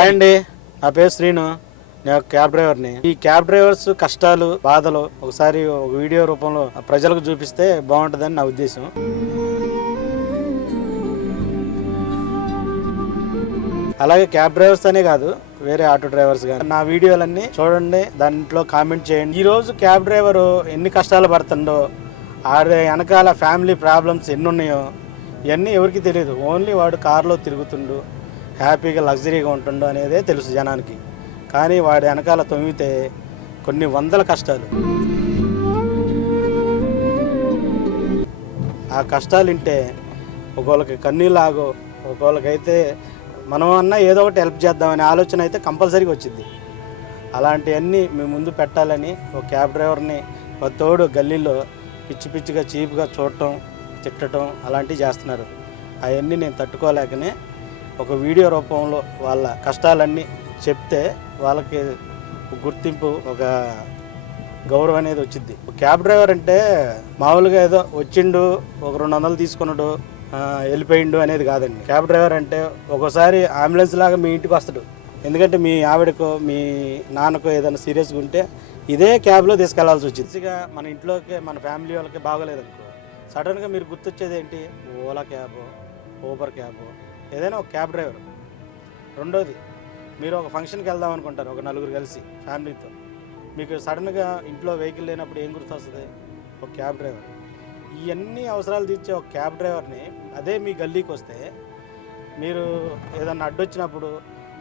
Hi అండి. నా పేరు శ్రీను. నేను క్యాబ్ డ్రైవర్ని. ఈ క్యాబ్ డ్రైవర్స్ కష్టాలు బాధలు ఒకసారి ఒక వీడియో రూపంలో ప్రజలకు చూపిస్తే బాగుంటుందని నా ఉద్దేశం. అలాగే క్యాబ్ డ్రైవర్స్ అనే కాదు వేరే ఆటో డ్రైవర్స్ కానీ నా వీడియోలన్నీ చూడండి దాంట్లో కామెంట్ చేయండి. ఈ రోజు క్యాబ్ డ్రైవర్ ఎన్ని కష్టాలు పడుతుండో ఆడ వెనకాల ఫ్యామిలీ ప్రాబ్లమ్స్ ఎన్ని ఉన్నాయో ఇవన్నీ ఎవరికి తెలియదు ఓన్లీ వాడు కారులో తిరుగుతుండు. హ్యాపీగా లగ్జరీగా ఉంటుండో అనేదే తెలుసు జనానికి. కానీ వాడి వెనకాల తొమ్మితే కొన్ని వందల కష్టాలు. ఆ కష్టాలు వింటే ఒకళ్ళకి కన్నీళ్ళు ఒకళ్ళకైతే మనం అన్నా ఏదో ఒకటి హెల్ప్ చేద్దామనే ఆలోచన అయితే కంపల్సరీగా వచ్చింది. అలాంటివన్నీ మీ ముందు పెట్టాలని ఒక క్యాబ్ డ్రైవర్ని ఒక తోడు గల్లీలో పిచ్చి పిచ్చిగా చీప్గా చూడటం తిట్టడం అలాంటివి చేస్తున్నారు. అవన్నీ నేను తట్టుకోలేకనే ఒక వీడియో రూపంలో వాళ్ళ కష్టాలన్నీ చెప్తే వాళ్ళకి గుర్తింపు ఒక గౌరవం అనేది వచ్చింది. క్యాబ్ డ్రైవర్ అంటే మామూలుగా ఏదో వచ్చిండు ఒక రెండు వందలు తీసుకున్నాడు వెళ్ళిపోయిండు అనేది కాదండి. క్యాబ్ డ్రైవర్ అంటే ఒకసారి అంబులెన్స్ లాగా మీ ఇంటికి వస్తాడు. ఎందుకంటే మీ ఆవిడకో మీ నాన్నకో ఏదైనా సీరియస్గా ఉంటే ఇదే క్యాబ్లో తీసుకెళ్ళాల్సి వచ్చింది. మన ఇంట్లోకి మన ఫ్యామిలీ వాళ్ళకి బాగోలేదనుకో సడన్గా మీరు గుర్తొచ్చేది ఏంటి? ఓలా క్యాబ్ ఊబర్ క్యాబ్ ఏదైనా ఒక క్యాబ్ డ్రైవర్. రెండోది మీరు ఒక ఫంక్షన్కి వెళ్దాం అనుకుంటారు ఒక నలుగురు కలిసి ఫ్యామిలీతో. మీకు సడన్గా ఇంట్లో వెహికల్ లేనప్పుడు ఏం గుర్తొస్తుంది? ఒక క్యాబ్ డ్రైవర్. ఇవన్నీ అవసరాలు తీర్చే ఒక క్యాబ్ డ్రైవర్ని అదే మీ గల్లీకి వస్తే మీరు ఏదన్నా అడ్డొచ్చినప్పుడు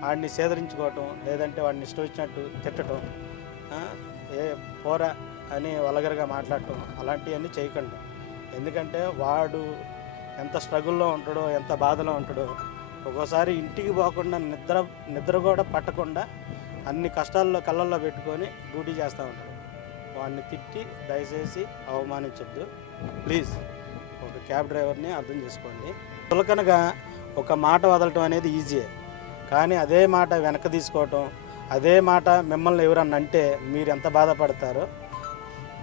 వాడిని సేదరించుకోవటం లేదంటే వాడిని ఇష్టం వచ్చినట్టు తిట్టడం ఏ పోరా అని వలగరగా మాట్లాడటం అలాంటివన్నీ చేయకండి. ఎందుకంటే వాడు ఎంత స్ట్రగుల్లో ఉంటాడో ఎంత బాధలో ఉంటాడో ఒక్కోసారి ఇంటికి పోకుండా నిద్ర నిద్ర కూడా పట్టకుండా అన్ని కష్టాల్లో కళ్ళల్లో పెట్టుకొని డ్యూటీ చేస్తూ ఉంటాడు. వాడిని తిట్టి దయచేసి అవమానించొద్దు. ప్లీజ్ ఒక క్యాబ్ డ్రైవర్ని అర్థం చేసుకోండి. చులకనగా ఒక మాట వదలటం అనేది ఈజీయే. కానీ అదే మాట వెనక తీసుకోవటం అదే మాట మిమ్మల్ని ఎవరన్నా అంటే మీరు ఎంత బాధపడతారో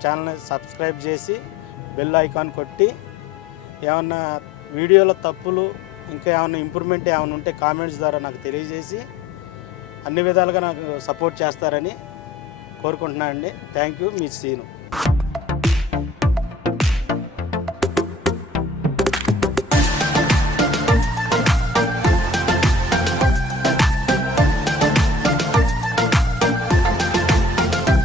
ఛానల్ని సబ్స్క్రైబ్ చేసి బెల్ ఐకాన్ కొట్టి ఏమన్నా వీడియోలో తప్పులు ఇంకా ఏమైనా ఇంప్రూవ్మెంట్ ఏమైనా ఉంటే కామెంట్స్ ద్వారా నాకు తెలియజేసి అన్ని విధాలుగా నాకు సపోర్ట్ చేస్తారని కోరుకుంటున్నాను అండి థ్యాంక్ యూ మీ సీను